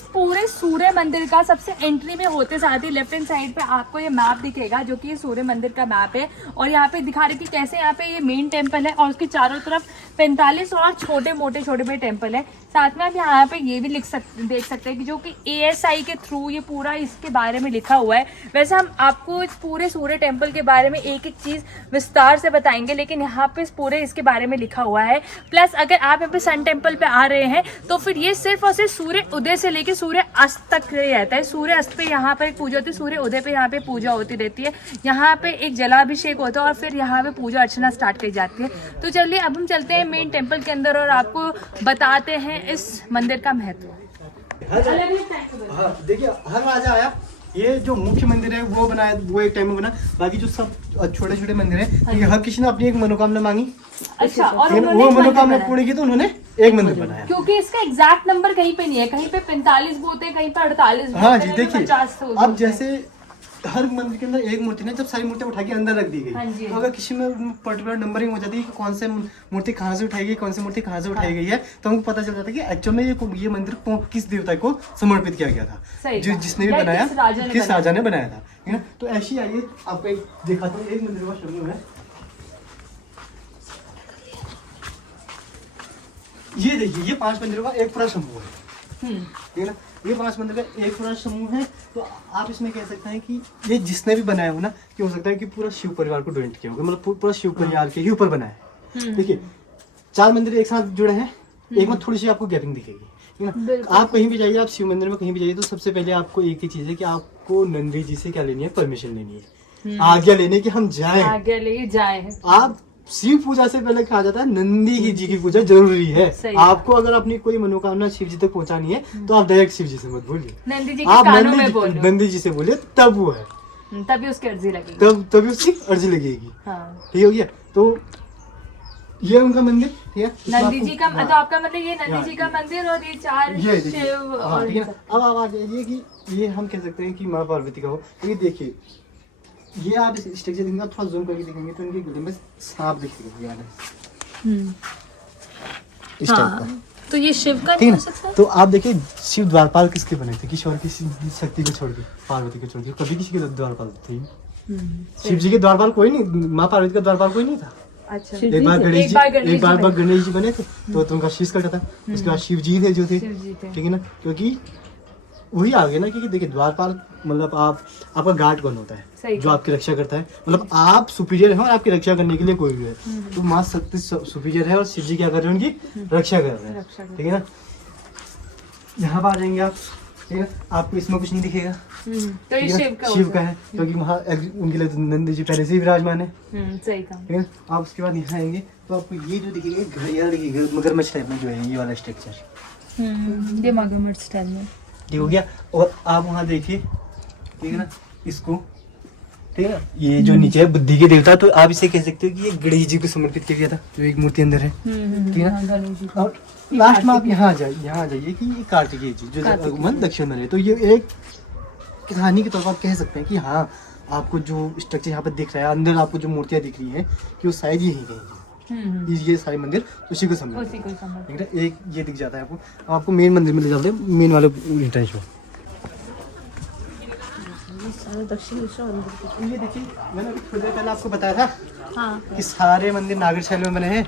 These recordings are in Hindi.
इस पूरे सूर्य मंदिर का सबसे एंट्री में होते साथ ही लेफ्ट हैंड साइड पे आपको ये मैप दिखेगा, जो कि ये सूर्य मंदिर का मैप है। और यहाँ पे दिखा रहे कि कैसे यहाँ पे ये मेन टेम्पल है और उसके चारों तरफ 45 और छोटे मोटे टेम्पल है। साथ में आप यहाँ पे ये भी देख सकते हैं कि जो कि ASI के थ्रू ये पूरा इसके बारे में लिखा हुआ है। वैसे हम आपको इस पूरे सूर्य टेम्पल के बारे में एक एक चीज विस्तार से बताएंगे, लेकिन यहाँ पे पूरे इसके बारे में लिखा हुआ है। प्लस अगर आप यहाँ पे सन टेम्पल पे आ रहे हैं तो फिर ये सिर्फ और सिर्फ सूर्य उदय से लेके सूर्य अस्त तक रहता है। सूर्य अस्त पे यहाँ पर एक पूजा होती है, सूर्य उदय पे यहाँ पे पूजा होती रहती है। यहाँ पे एक जलाभिषेक होता है और फिर यहाँ पे पूजा अर्चना स्टार्ट की जाती है। तो चलिए अब हम चलते हैं मेन टेम्पल के अंदर और आपको बताते हैं इस मंदिर का महत्व। हाँ देखिए, हर राजा आया, ये जो मुख्य मंदिर है वो बनाया, वो एक टाइम में बना। बाकी जो सब छोटे छोटे मंदिर है, ये हर किसी ने अपनी एक मनोकामना मांगी। अच्छा, और वो मनोकामना पूरी की तो उन्होंने एक मंदिर बनाया। क्योंकि इसका एग्जैक्ट नंबर कहीं पे नहीं है, कहीं पे 45 बोलते हैं, कहीं पे 48 हाँ जी, देखिए अब जैसे हर मंदिर के अंदर एक मूर्ति ने जब सारी मूर्तियां उठा के अंदर रख दी गई, तो अगर किसी में पर्टिकुलर नंबरिंग हो जाती है कि कौन से मूर्ति कहाँ से उठाई गई, कौन सी मूर्ति कहाँ से उठाई गई है, तो हमको पता चल जाता है कि एक्चुअल में ये मंदिर किस देवता को समर्पित किया गया था, जिसने भी बनाया, किस राजा ने बनाया था, है ना। तो ऐसी आइए आपको एक दिखाता हूँ, एक मंदिर का समूह है। ये देखिए, ये 5 मंदिरों का एक पूरा समूह है, ठीक है ना। ये 5 मंदिर का एक पूरा समूह है। तो आप इसमें कह सकते हैं कि ये जिसने भी बनाया हो ना, कि हो सकता है कि पूरा शिव परिवार को डोनेट किया होगा, मतलब पूरा शिव परिवार के ही ऊपर बनाया है। देखिए 4 मंदिर एक साथ जुड़े हैं, एक में थोड़ी सी आपको गैपिंग दिखेगी, ठीक है। आप कहीं भी जाइए, आप शिव मंदिर में कहीं भी जाइए, तो सबसे पहले आपको एक ही चीज है कि आपको नंदी जी से क्या लेनी है, परमिशन लेनी है, आज्ञा लेने की हम जाए, आज्ञा लेके जाए। आप शिव पूजा से पहले कहा जाता है नंदी जी की पूजा जरूरी है। आपको अगर अपनी कोई मनोकामना शिव जी तक पहुंचानी है तो आप डायरेक्ट शिव जी से मत बोलिए, नंदी जी के कानों में बोलो, नंदी जी से बोलिए, तब वो है, तभी उसकी अर्जी लगेगी, तभी उसकी अर्जी लगेगी। हाँ। ठीक हो गया। तो ये उनका मंदिर, ठीक है, नंदी जी का, तो आपका मतलब ये नंदी जी का मंदिर और ये 4 शिव और ठीक है। अब आप आ जाइए कि ये हम कह सकते हैं कि माँ पार्वती का हो। ये देखिए, ये आप इस स्ट्रक्चर देखेंगे, थोड़ा जूम करके देखेंगे तो इनके गले में सांप दिखेगा, इस टाइप का। तो ये शिव का नहीं हो हो सकता। तो आप देखिए, शिव द्वारपाल किसके बने थे, किसी और किसी शक्ति को छोड़ के, पार्वती को छोड़ के, कभी किसी के द्वारपाल थे। शिव जी के द्वारपाल कोई नहीं, माँ पार्वती का द्वारपाल कोई नहीं था। अच्छा, एक बार गणेश जी बने थे तो उनका शीश कटा था, उसके बाद शिव जी थे जो थे, ठीक है ना। क्योंकि वही आ गया ना, क्योंकि देखिए द्वारपाल मतलब आपका गार्ड कौन होता है, जो आपकी रक्षा करता है, मतलब आप सुपीरियर है और आपकी रक्षा करने के लिए कोई भी है, तो माँ शक्ति सुपीरियर है और शिव जी क्या कर रहे हैं, उनकी रक्षा कर रहे हैं, ठीक है ना। यहाँ पर आ जाएंगे आप, ठीक है, आपको इसमें कुछ नहीं दिखेगा, तो ये शिव का है, क्योंकि वहाँ उनके लिए नंदी जी पहले से ही विराजमान है, सही कहा। ठीक है। आप उसके बाद यहाँ आएंगे तो आपको ये जो दिखेगा, घड़ियाल दिखेगा, मगरमच्छ टाइप में जो है ये वाला स्ट्रक्चर, ये मगरमच्छ स्टाइल में, ठीक हो गया। और आप वहाँ देखिए, ठीक है ना, इसको, ठीक है, ये जो नीचे है बुद्धि के देवता, तो आप इसे कह सकते हो कि ये गणेश जी को समर्पित किया गया था, जो एक मूर्ति अंदर है, ठीक है ना। और लास्ट में आप यहाँ आ जाइए कि ये कार्तिकेय जी जो मन दक्षिण में है, तो ये एक कहानी के तौर पर आप कह सकते हैं कि हाँ, आपको जो स्ट्रक्चर यहाँ पर दिख रहा है, अंदर आपको जो मूर्तियाँ दिख रही है कि वो शायद यही कहीं, ये सारे मंदिर उसी को समर्पित, एक ये दिख जाता है आपको। आपको मेन मंदिर में ले जाते हैं, मेन वाले एंट्रेंस में। ये देखिए, मैंने अभी थोड़ी देर पहले आपको बताया था कि सारे मंदिर नागर शैली में बने हैं,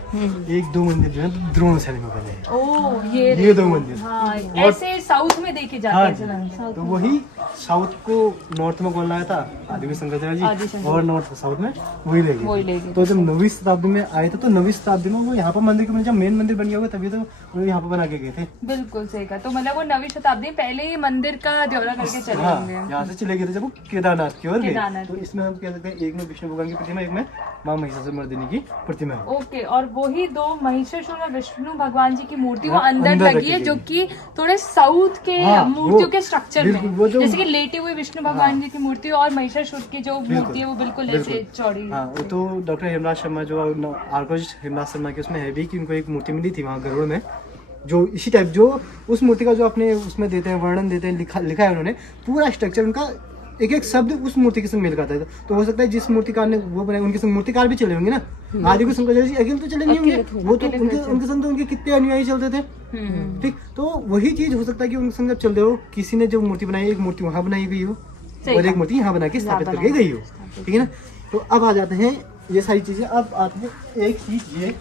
1-2 मंदिर जो है द्रोण शैली में बने हैं। ओह, ये 2 मंदिर ऐसे साउथ में देखे जाते हैं। तो वही साउथ को नॉर्थ में कौन लाया था, आदित्य शंकराचार्य जी, और नॉर्थ साउथ में वही ले गए। तो जब 9वीं शताब्दी में आए थे, तो 9वीं शताब्दी में वो यहाँ पर मंदिर के जब मेन मंदिर बन गया होगा, तभी तो वो यहाँ पर बना के गए थे। बिल्कुल सही कहा। तो मतलब वो 9वीं शताब्दी पहले ही मंदिर का दौरा करके चले गए, यहाँ से चले गए थे जब वो केदारनाथ की ओर गए। तो इसमें हम कह सकते हैं, एक में विष्णु भगवान की प्रतिमा, एक में माँ महिषासुरमर्दिनी की प्रतिमा है। ओके, और वही 2 महिषासुर और विष्णु भगवान जी की मूर्ति वो अंदर लगी है, जो कि थोड़े साउथ के मूर्तियों के स्ट्रक्चर में, जैसे कि लेटे हुए विष्णु भगवान जी की मूर्ति और महिषासुर की जो मूर्ति है वो बिल्कुल ऐसे चौड़ी। हाँ, वो तो डॉक्टर हेमराज शर्मा, जो आर्कोलॉजिस्ट हेमराज शर्मा के उसमें है भी कि उनको एक मूर्ति मिली थी वहाँ गरुड़ में, जो इसी टाइप, जो उस मूर्ति का जो अपने उसमें देते हैं, वर्णन देते हैं, लिखा है उन्होंने, पूरा स्ट्रक्चर उनका एक एक शब्द उस मूर्ति के संग मेल खाता है। तो हो सकता है जिस मूर्तिकार ने वो बनाया उनके संग मूर्तिकार भी चले होंगे ना, आदि को शंकराचार्य जी अकेले तो चले नहीं होंगे, वो तो उनके संग तो उनके कितने अनुयायी चलते थे। ठीक, तो वही चीज हो सकता है कि उनके संग जब चल रहे हो, किसी ने जो मूर्ति बनाई, एक मूर्ति वहां बनाई गई हो और एक मूर्ति यहाँ बना के स्थापित करके गई हो। ठीक है ना। तो अब आ जाते हैं ये सारी चीजें। अब आते हैं एक चीज,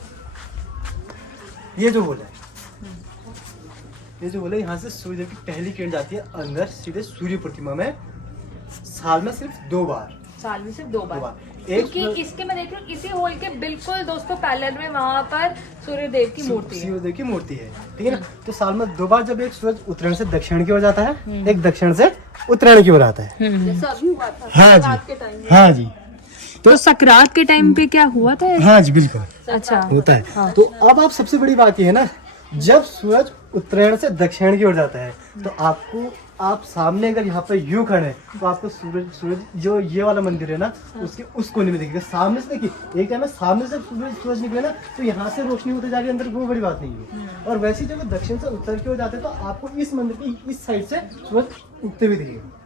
ये जो बोला है, ये जो बोला यहाँ से सूर्यदेव की पहली किरण जाती है अंदर सीधे सूर्य प्रतिमा में, साल में सिर्फ 2 बार। साल में सिर्फ 2 बार। एक क्योंकि इसके मैं देख रही हूँ इसी होल के बिल्कुल दोस्तों पैरेलल में वहाँ पर सूर्यदेव की मूर्ति है। सूर्यदेव की मूर्ति है। ठीक है ना। तो साल में 2 बार, जब एक सूरज उत्तरायण से दक्षिण की ओर जाता है, एक दक्षिण से उत्तरायण की ओर आता है। हाँ जी, हाँ जी। तो सकरात के टाइम पे क्या हुआ था? हाँ जी बिल्कुल, अच्छा होता है। हाँ। तो अब आप सबसे बड़ी बात ये है ना, जब सूरज उत्तरायण से दक्षिण की ओर जाता है तो आपको, आप सामने अगर यहाँ पे यूं खड़े हैं तो आपको सूरज जो ये वाला मंदिर है ना, उसके उस कोने में दिखेगा। सामने से देखिए, एक टाइम में सामने से सूरज निकले ना तो यहाँ से रोशनी होते जा रही है अंदर, वो बड़ी बात नहीं है। और वैसे जब दक्षिण से उत्तर की ओर जाते हैं तो आपको इस मंदिर की इस साइड से सूरज उगते हुए दिखेगा।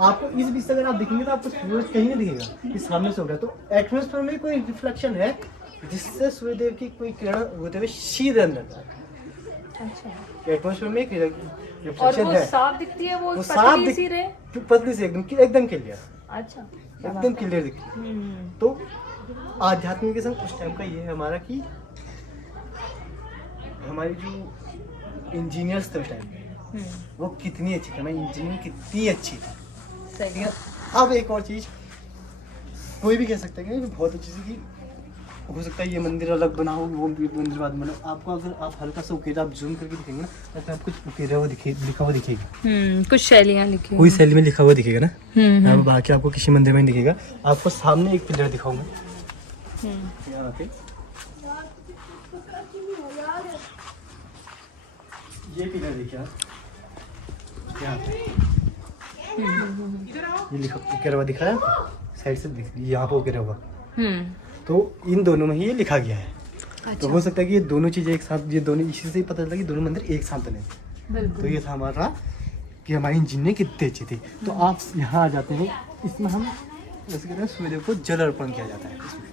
आपको इस बीच से अगर आप दिखेंगे तो आपको सूरज कहीं नहीं दिखेगा, ये सामने से होगा। तो एटमॉस्फेयर में कोई रिफ्लेक्शन है जिससे सूर्यदेव की कोई किरण होते हुए सीधे अंदर, एटमॉस्फेयर में एक रिफ्लेक्शन है। साफ दिखती है, वो साफ पतली सी रहे, पतली से एकदम क्लियर, अच्छा एकदम क्लियर दिखती है। तो आध्यात्मिक के संग उस टाइम का ये है हमारा कि हमारी जो इंजीनियर्स थे उस टाइम पे, वो कितनी अच्छी थी, हमारी इंजीनियरिंग कितनी अच्छी थी। सही है। अब एक और चीज कोई भी कह सकता है कि बहुत अच्छी सी, हो सकता है ये मंदिर अलग बना हो, वो मंदिर बाद बना। आपको अगर आप हल्का सा उकेरा आप जूम करके दिखेंगे ना, तो आपको कुछ उकेरा हुआ लिखा हुआ दिखेगा, कुछ शैलियाँ लिखी कोई शैली में लिखा हुआ दिखेगा ना। यहाँ बाकी आपको किसी मंदिर में नहीं दिखेगा। आपको सामने एक पिलर दिखाऊंगा यहाँ पे, ये पिलर देखिए आप यहाँ पे, ये लिखा उकेरा हुआ दिखा है साइड से, यहाँ पे उकेरा हुआ। तो इन दोनों में ही ये लिखा गया है। अच्छा। तो हो सकता है कि ये दोनों चीजें एक साथ, ये दोनों इसी से ही पता चला कि दोनों मंदिर एक साथ बने थे। तो ये था हमारा कि हमारी इंजीनियरिंग कितनी अच्छी थी। तो आप यहाँ आ जाते हैं, इसमें हम जैसे कहते हैं सूर्यदेव को जल अर्पण किया जाता है इसमें।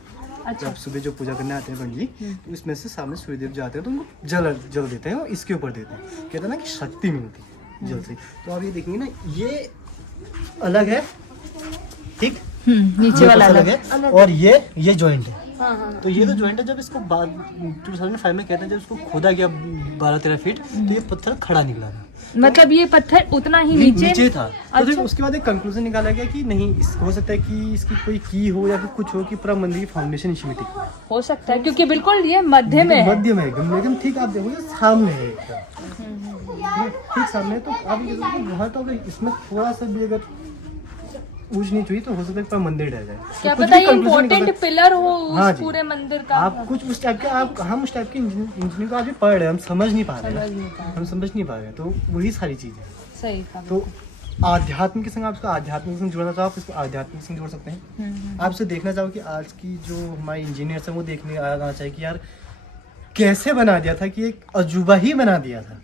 अच्छा। आप सुबह जो पूजा करने आते हैं पंडित जी, तो इसमें से सामने सूर्यदेव जाते हैं तो उनको जल देते हैं और इसके ऊपर देते हैं। कहते हैं ना कि शक्ति मिलती है जल से। तो आप ये देखेंगे ना, ये अलग है, ठीक, नीचे वाला अलग है, और ये जॉइंट है। तो ये तो जॉइंट है, जब इसको 2005 में कहते हैं जब इसको खोदा गया 12-13 फीट, तो ये पत्थर खड़ा निकला था। मतलब ये पत्थर उतना ही नीचे था। तो फिर उसके बाद एक कंक्लूजन निकाला गया कि नहीं, हो सकता है कि इसकी कोई की हो या फिर कुछ हो कि पूरा मंदिर की फाउंडेशन इसी में टिकी हो सकता है, क्योंकि बिल्कुल ये मध्य में है, एकदम ठीक। आप देखोगे सामने है, ठीक सामने। तो आप ये वहाँ तो अगर इसमें थोड़ा सा भी अगर ऊंच नीच हुई तो हो सकता है पूरा मंदिर ढह जाए। क्या पता ये इम्पोर्टेंट पिलर हो उस पूरे मंदिर का। आप कुछ उस टाइप के, हम उस टाइप की इंजीनियरिंग को अभी पढ़ रहे हैं, हम समझ नहीं पा रहे, तो वही सारी चीजें। सही। तो आध्यात्मिक के संग आप इसको आध्यात्मिक संग जोड़ना चाहो, आप इसको आध्यात्मिक संग जोड़ सकते हैं। आप इसे देखना चाहो कि आज की जो हमारे इंजीनियर्स हैं वो देखने आना चाहिए कि यार कैसे बना दिया था, कि एक अजूबा ही बना दिया था।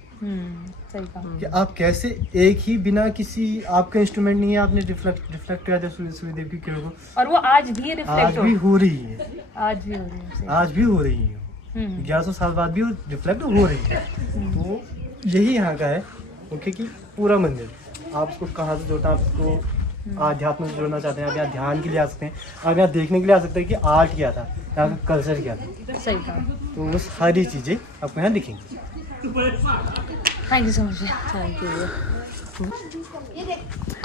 कि आप कैसे एक ही बिना किसी आपका इंस्ट्रूमेंट नहीं है, आपने रिफ्लेक्ट किया था सूर्यदेव की किरणों को, और वो आज भी रिफ्लेक्ट हो रही है। आज भी हो रही है 1100 साल बाद भी रिफ्लेक्ट हो रही है। तो यही यहाँ का है ओके, कि पूरा मंदिर आप उसको कहाँ से जोड़ना, आप उसको आध्यात्म से जोड़ना चाहते हैं, आप यहाँ ध्यान के लिए आ सकते हैं, आप यहाँ देखने के लिए आ सकते हैं कि आर्ट क्या था, यहाँ का कल्चर क्या था। सही कहा। तो वो सारी चीज़ें आपको यहाँ दिखेंगी। Thank you so much. Thank you.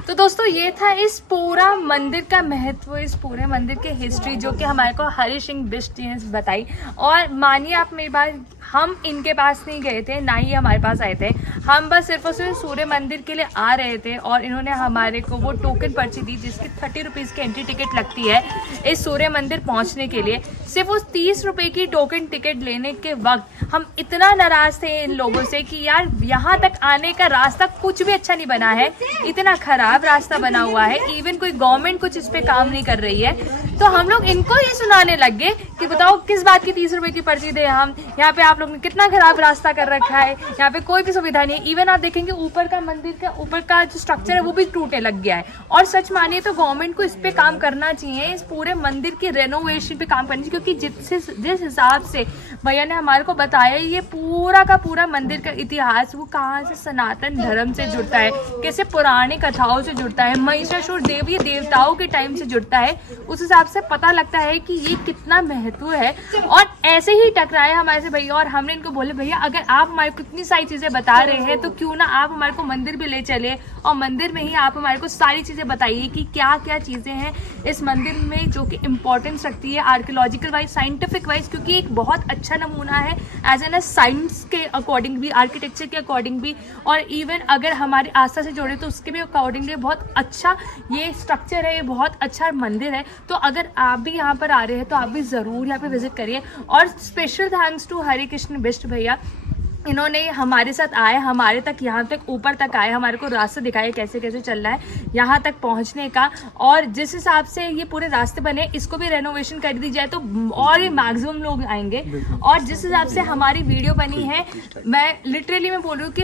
तो दोस्तों ये था इस पूरा मंदिर का महत्व, इस पूरे मंदिर की हिस्ट्री जो कि हमारे को हरी सिंह बिष्ट जी ने बताई। और मानिए आप मेरी बात, हम इनके पास नहीं गए थे, ना ही हमारे पास आए थे, हम बस सिर्फ और सिर्फ सूर्य मंदिर के लिए आ रहे थे और इन्होंने हमारे को वो टोकन पर्ची दी जिसकी 30 रुपीज़ की एंट्री टिकट लगती है इस सूर्य मंदिर पहुंचने के लिए। सिर्फ उस 30 रुपये की टोकन टिकट लेने के वक्त हम इतना नाराज थे इन लोगों से कि यार यहाँ तक आने का रास्ता कुछ भी अच्छा नहीं बना है, इतना खराब रास्ता बना हुआ है, इवन कोई गवर्नमेंट कुछ इस पे काम नहीं कर रही है। तो हम लोग इनको ही सुनाने लग गए कि बताओ किस बात की 30 रुपए की पर्ची दे हम, यहाँ पे आप लोग ने कितना खराब रास्ता कर रखा है, यहाँ पे कोई भी सुविधा नहीं है। इवन आप देखेंगे ऊपर का मंदिर का ऊपर का जो स्ट्रक्चर है वो भी टूटने लग गया है। और सच मानिए तो गवर्नमेंट को इस पे काम करना चाहिए, इस पूरे मंदिर के रेनोवेशन पे काम करना चाहिए, क्योंकि जिस हिसाब से भैया ने हमारे को बताया ये पूरा का पूरा मंदिर का इतिहास वो कहाँ से सनातन धर्म से जुड़ता है, कैसे पुरानी कथाओं से जुड़ता है, महिषासुर देवी देवताओं के टाइम से जुड़ता है, उस हिसाब से पता लगता है कि ये कितना महत्व है। और ऐसे ही टकराए हमारे से भैया और हमने इनको बोले भैया अगर आप हमारे को इतनी सारी चीजें बता रहे हैं तो क्यों ना आप हमारे को मंदिर भी ले चले और मंदिर में ही आप हमारे को सारी चीजें बताइए कि क्या क्या चीजें हैं इस मंदिर में जो कि इम्पोर्टेंस रखती है आर्कियोलॉजिकल वाइज, साइंटिफिक वाइज, क्योंकि एक बहुत अच्छा नमूना है एज एन साइंस के अकॉर्डिंग भी, आर्किटेक्चर के अकॉर्डिंग भी, और इवन अगर हमारी आस्था से जोड़े तो उसके भी अकॉर्डिंगली बहुत अच्छा ये स्ट्रक्चर है, ये बहुत अच्छा मंदिर है। तो अगर आप भी यहाँ पर आ रहे हैं तो आप भी ज़रूर यहाँ पे विजिट करिए। और स्पेशल थैंक्स टू हरे कृष्ण बिष्ट भैया, इन्होंने हमारे साथ आए, हमारे तक यहाँ तक ऊपर तक आए, हमारे को रास्ता दिखाया कैसे कैसे चलना है यहाँ तक पहुँचने का। और जिस हिसाब से ये पूरे रास्ते बने इसको भी रेनोवेशन कर दी जाए तो और ये मैक्सिमम लोग आएंगे। और जिस हिसाब से हमारी वीडियो बनी है, मैं लिटरली मैं बोल रही हूँ कि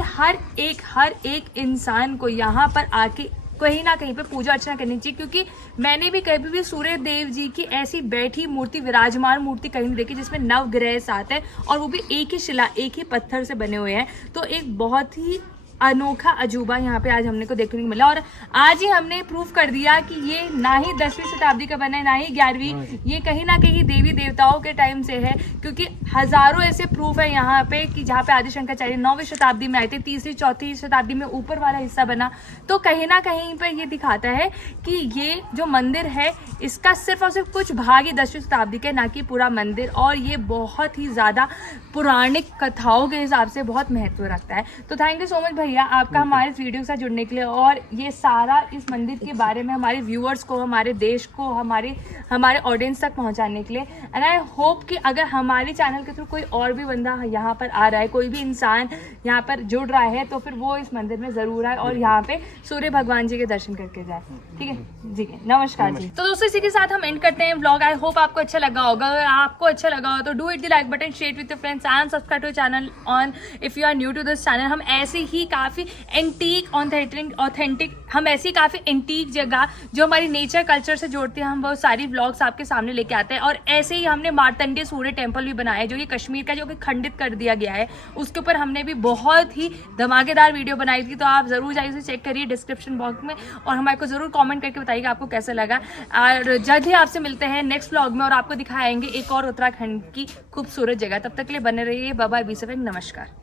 हर एक इंसान को यहाँ पर आके कहीं ना कहीं पे पूजा अर्चना करनी चाहिए, क्योंकि मैंने भी कभी भी सूर्य देव जी की ऐसी बैठी मूर्ति, विराजमान मूर्ति कहीं नहीं देखी जिसमें नवग्रह साथ है और वो भी एक ही शिला, एक ही पत्थर से बने हुए हैं। तो एक बहुत ही अनोखा अजूबा यहाँ पे आज हमने को देखने को मिला। और आज ही हमने प्रूफ कर दिया कि ये ना ही 10वीं शताब्दी का बना है ना ही 11वीं, ये कहीं ना कहीं देवी देवताओं के टाइम से है, क्योंकि हजारों ऐसे प्रूफ है यहाँ पे कि जहाँ पे आदि शंकराचार्य 9वीं शताब्दी में आए थे, 3री 4थी शताब्दी में ऊपर वाला हिस्सा बना। तो कहीं ना कहीं पे ये दिखाता है कि ये जो मंदिर है इसका सिर्फ और सिर्फ कुछ भाग ही 10वीं शताब्दी के, ना कि पूरा मंदिर। और ये बहुत ही ज्यादा पौराणिक कथाओं के हिसाब से बहुत महत्व रखता है। तो थैंक यू सो मच भैया आपका हमारे इस वीडियो के साथ जुड़ने के लिए और ये सारा इस मंदिर के बारे में हमारे व्यूअर्स को, हमारे देश को, हमारे ऑडियंस तक पहुंचाने के लिए। एंड आई होप कि अगर हमारे चैनल के थ्रू कोई और भी बंदा यहाँ पर आ रहा है, कोई भी इंसान यहाँ पर जुड़ रहा है, तो फिर वो इस मंदिर में जरूर आए और यहाँ पे सूर्य भगवान जी के दर्शन करके जाए। ठीक है जी, नमस्कार जी। तो दोस्तों इसी के साथ हम एंड करते हैं व्लॉग। आई होप आपको अच्छा लगा होगा। अगर आपको अच्छा लगा हो तो do it the like button, share with your friends and subscribe to channel on if you are new to this channel. हम ऐसे ही काफी एंटीक ऑथेंटिक हम ऐसी काफी एंटीक जगह जो हमारी नेचर कल्चर से जोड़ती है, हम बहुत सारी व्लॉग्स आपके सामने लेके आते हैं। और ऐसे ही हमने मार्तंडे सूर्य टेम्पल भी बनाया है जो कि कश्मीर का, जो कि खंडित कर दिया गया है, उसके ऊपर हमने भी बहुत ही धमाकेदार वीडियो बनाई थी। तो आप जरूर जाइए उसे चेक करिए डिस्क्रिप्शन बॉक्स में और हमारे को जरूर कमेंट करके बताइएगा आपको कैसा लगा। और जल्द ही आपसे मिलते हैं नेक्स्ट व्लॉग में और आपको दिखाएंगे एक और उत्तराखंड की खूबसूरत जगह। तब तक के लिए बने रहिए। बाय बाय, बी सेफ, नमस्कार।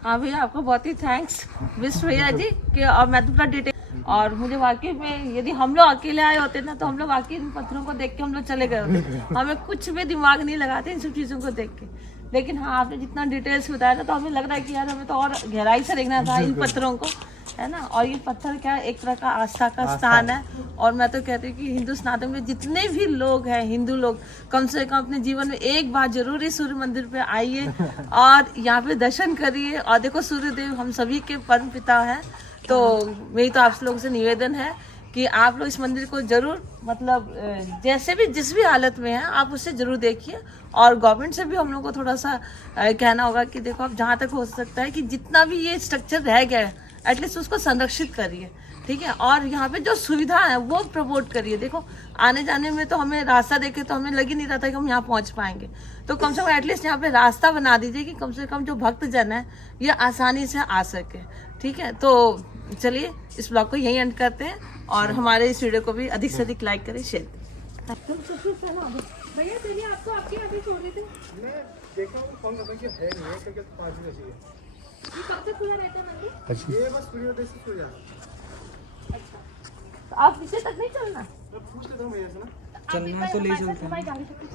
हाँ भैया, आपको बहुत ही थैंक्स विष्णु भैया जी कि अब मैं पूरा डिटेल, और मुझे वाकई में यदि हम लोग अकेले आए होते ना तो हम लोग वाकई इन पत्थरों को देख के हम लोग चले गए होते, हमें कुछ भी दिमाग नहीं लगाते इन सब चीज़ों को देख के। लेकिन हाँ, आपने जितना डिटेल्स बताया ना तो हमें लग रहा है कि यार हमें तो और गहराई से देखना था इन पत्थरों को, है ना। और ये पत्थर क्या है, एक तरह का आस्था का स्थान है। और मैं तो कहती हूँ कि हिंदू सनातन में जितने भी लोग हैं, हिंदू लोग, कम से कम अपने जीवन में एक बार जरूर इस सूर्य मंदिर पे आइए और यहाँ पे दर्शन करिए। और देखो, सूर्य देव हम सभी के परम पिता हैं। तो मेरी तो आप लोगों से निवेदन है कि आप लोग इस मंदिर को जरूर, मतलब जैसे भी जिस भी हालत में हैं आप उससे जरूर देखिए। और गवर्नमेंट से भी हम लोग को थोड़ा सा कहना होगा कि देखो, आप जहाँ तक हो सकता है कि जितना भी ये स्ट्रक्चर रह गया है एटलीस्ट उसको संरक्षित करिए, ठीक है। और यहाँ पे जो सुविधा है वो प्रमोट करिए। देखो, आने जाने में तो हमें रास्ता देखे तो हमें लग ही नहीं रहा था कि हम यहाँ पहुँच पाएंगे। तो कम से कम एटलीस्ट यहाँ पे रास्ता बना दीजिए कि कम से कम जो भक्तजन है ये आसानी से आ सके, ठीक है। तो चलिए इस ब्लॉग को यहीं एंड करते हैं और हमारे इस वीडियो को भी अधिक से अधिक लाइक करें, शेयर करें। भैया चलिए, आपको आपके यहाँ पे छोड़ देते हैं। मैं देखा हूँ फोन करता हूँ कि है नहीं है, क्योंकि 5 बजे है। ये कब तक खुला रहता है मंदिर? ये बस सूर्योदय से सूर्य आता है। तो आप पीछे तक नहीं चलना? मैं पूछ लेता हूँ भैया से ना। चलना तो ले चलते हैं। गाड़ी से कुछ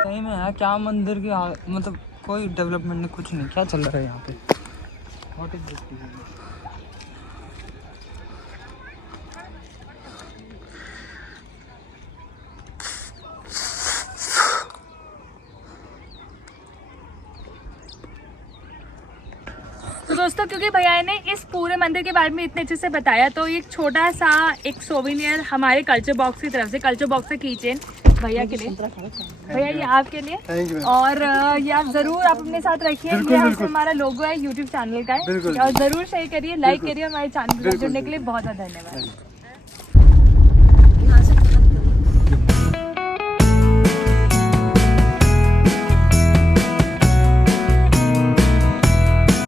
सही में है क्या मंदिर की मतलब कोई डेवलपमेंट नहीं, कुछ नहीं। क्या चल रहा है यहाँ पे? What is this? दोस्तों क्योंकि भैया ने इस पूरे मंदिर के बारे में इतने अच्छे से बताया, तो एक छोटा सा एक सोविनियर हमारे कल्चर बॉक्स की तरफ से, कल्चर बॉक्स का कीचेन भैया के लिए, भैया ये आपके लिए, और ये आप जरूर आप अपने साथ रखिए। ये हमारा लोगो है यूट्यूब चैनल का है, और जरूर शेयर करिए, लाइक करिए, हमारे चैनल से जुड़ने के लिए बहुत बहुत धन्यवाद।